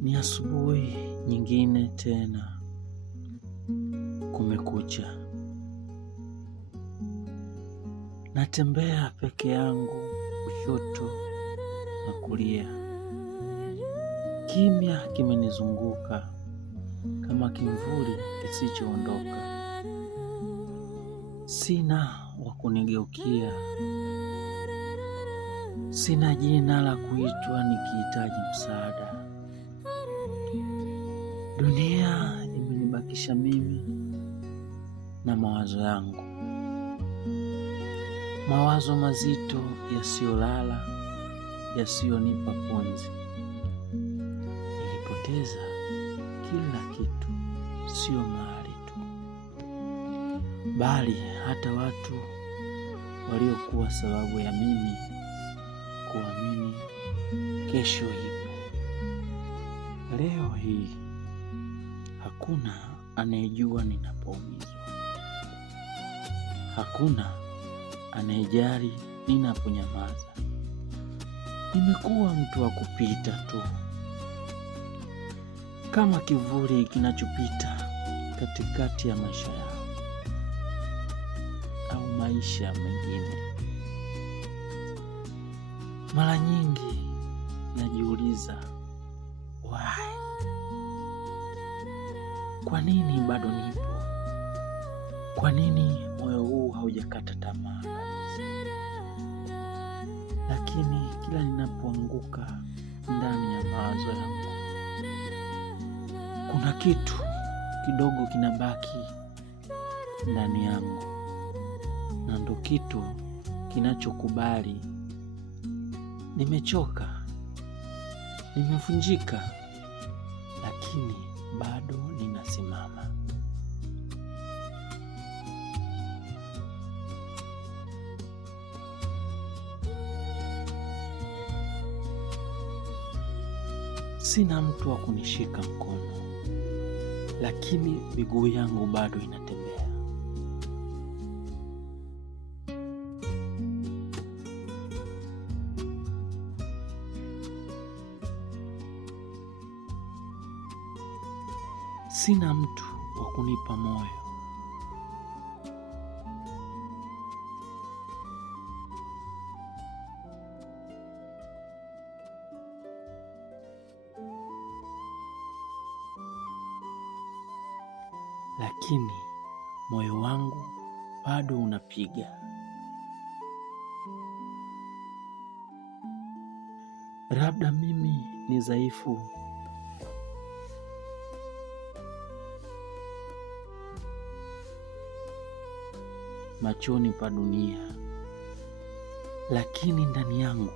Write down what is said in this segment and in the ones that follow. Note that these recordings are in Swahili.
Ni asubuhi nyingine tena, kumekucha. Natembea peke yangu kushoto na kulia. Kimya kimenizunguka kama kimvuli kisichoondoka. Sina wa kunigeukia, sina jina la kuitwa nikihitaji msaada. Dunia imenibakisha mimi na mawazo yangu, mawazo mazito yasiyolala, yasiyonipa pumzi. Nilipoteza kila kitu, sio mali tu, bali hata watu waliokuwa sababu ya mimi kuamini kesho ipo. Leo hii hakuna anayejua ninapoumizwa, hakuna anayejali ninaponyamaza. Nimekuwa mtu wa kupita tu, kama kivuli kinachopita katikati ya maisha yao au maisha mengine. Mara nyingi najiuliza, why? Kwa nini bado nipo? Kwa nini moyo huu haujakata tamaa kabisa? Lakini kila ninapoanguka ndani ya mawazo yangu, kuna kitu kidogo kinabaki ndani yangu, na ndo kitu kinachokubali nimechoka, nimevunjika, lakini bado ninasimama. Sina mtu wa kunishika mkono, lakini miguu yangu bado inatembea. Sina mtu wa kunipa moyo, lakini moyo wangu bado unapiga. Labda mimi ni dhaifu, machoni pa dunia, lakini ndani yangu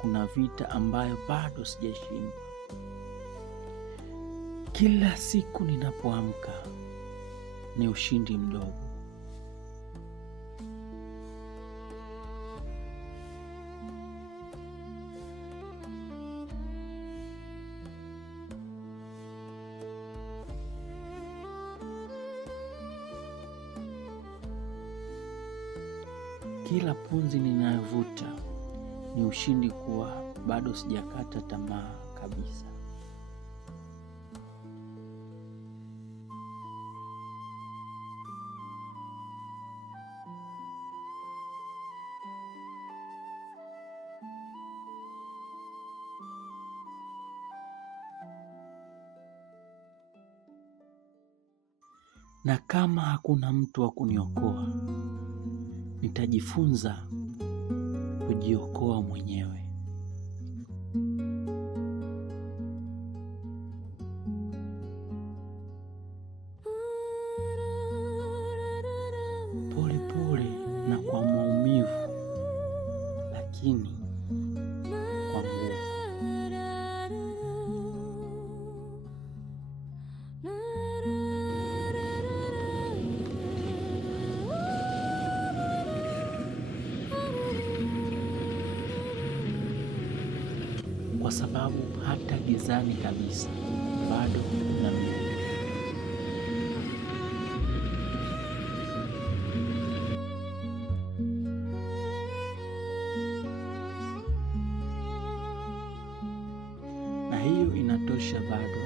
kuna vita ambayo bado sijashinda. Kila siku ninapoamka ni ushindi mdogo. Kila pumzi ninayovuta ni ushindi kuwa bado sijakata tamaa kabisa. Na kama hakuna mtu wa kuniokoa, nitajifunza kujiokoa mwenyewe. Pole pole na kwa maumivu, lakini kwa nguvu. Kwa sababu hata gizani kabisa bado na mimi. inatosha bado.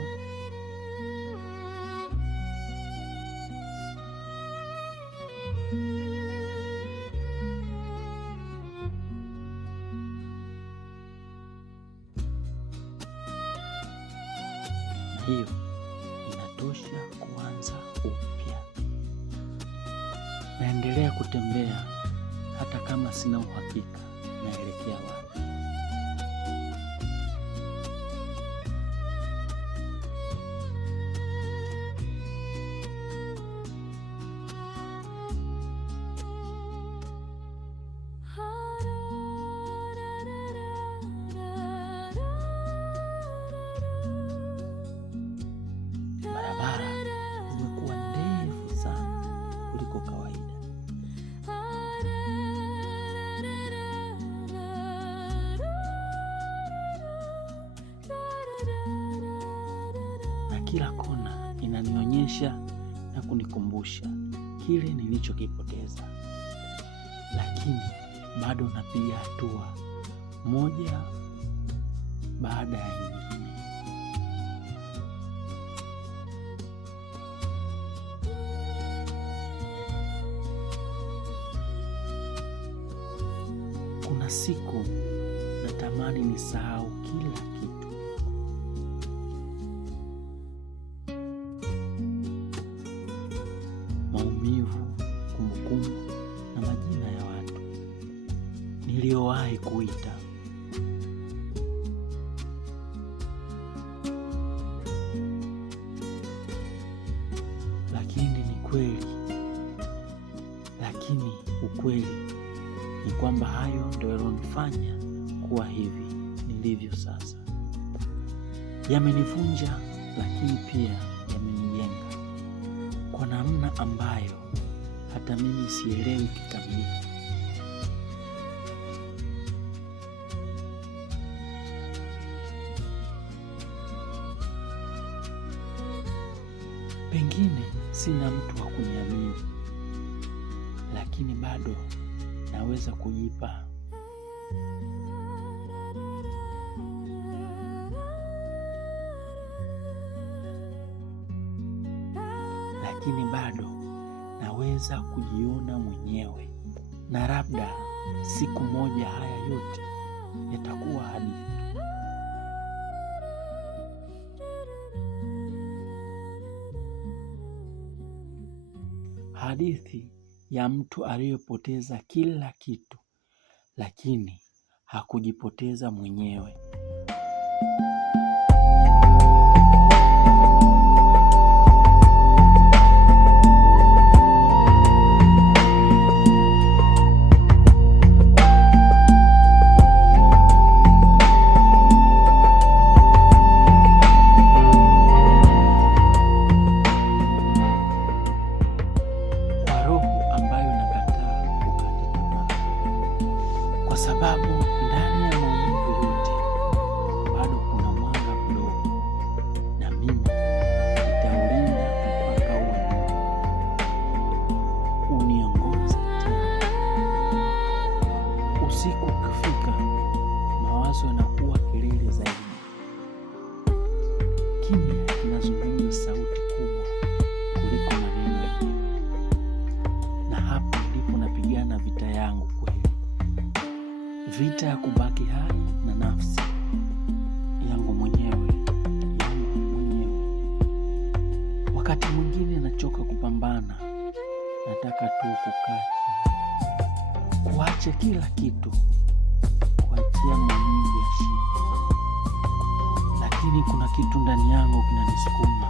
Na hiyo inatosha kuanza upya. Naendelea kutembea hata kama sina uhakika naelekea wapi. Barabara imekuwa ndefu sana kuliko kawaida. Na kila kona inanionyesha na kunikumbusha kile nilichokipoteza. Lakini bado napiga hatua moja baada ya nyingine. Kuna siku natamani nisahau kila kitu. Maumivu, kumbukumbu na majina ya watu niliowahi kuita. Lakini ukweli ni kwamba hayo ndio yalonifanya kuwa hivi nilivyo sasa. Yamenivunja, lakini pia yamenijenga kwa namna ambayo hata mimi sielewi kikamilifu. Pengine sina mtu wa kuniamini, lakini bado naweza kujipa. Lakini bado naweza kujiona mwenyewe, na labda siku moja haya yote yatakuwa hadithi. Hadithi ya mtu aliyepoteza kila kitu, lakini hakujipoteza mwenyewe. Kwa sababu ndani ya maumivu yote bado kuna mwanga mdogo, na mimi nitaulinda mpaka uniongoze tena. Usiku ukifika, mawazo yanakuwa kelele zaidi. Kimya kinazungumza sauti kubwa kuliko maneno yenyewe, na hapo ndipo napigana vita yangu kweli. Vita ya kubaki hai na nafsi yangu mwenyewe. Wakati mwingine nachoka kupambana, nataka tu kukaa chini, kuacha kila kitu, kuachia maumivu ya shida. Lakini kuna kitu ndani yangu kinanisukuma.